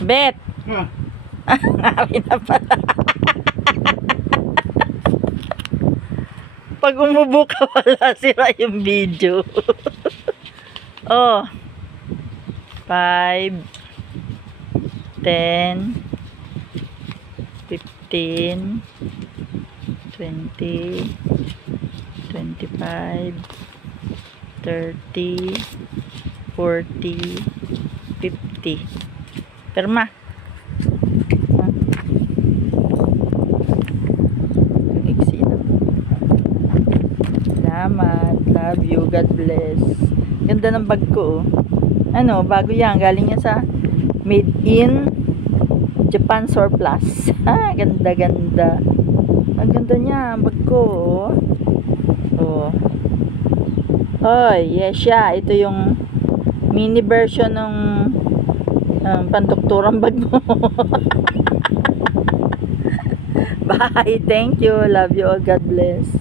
Bet! Ari na pala. Pag umubo ka wala, sira yung video. Oh. 5, 10, 15, 20, 25, 30, 40, 50. Perma. Salamat. Love you. God bless. Ganda ng bag ko. Ano, bago yan. Galing yan sa Made in Japan Surplus. Ganda, ganda. Ang ganda niya. Ang bag ko. Oh. Hoy, yes siya. Ito yung mini version ng pandoktorang bag mo. Bye. Thank you. Love you all. God bless.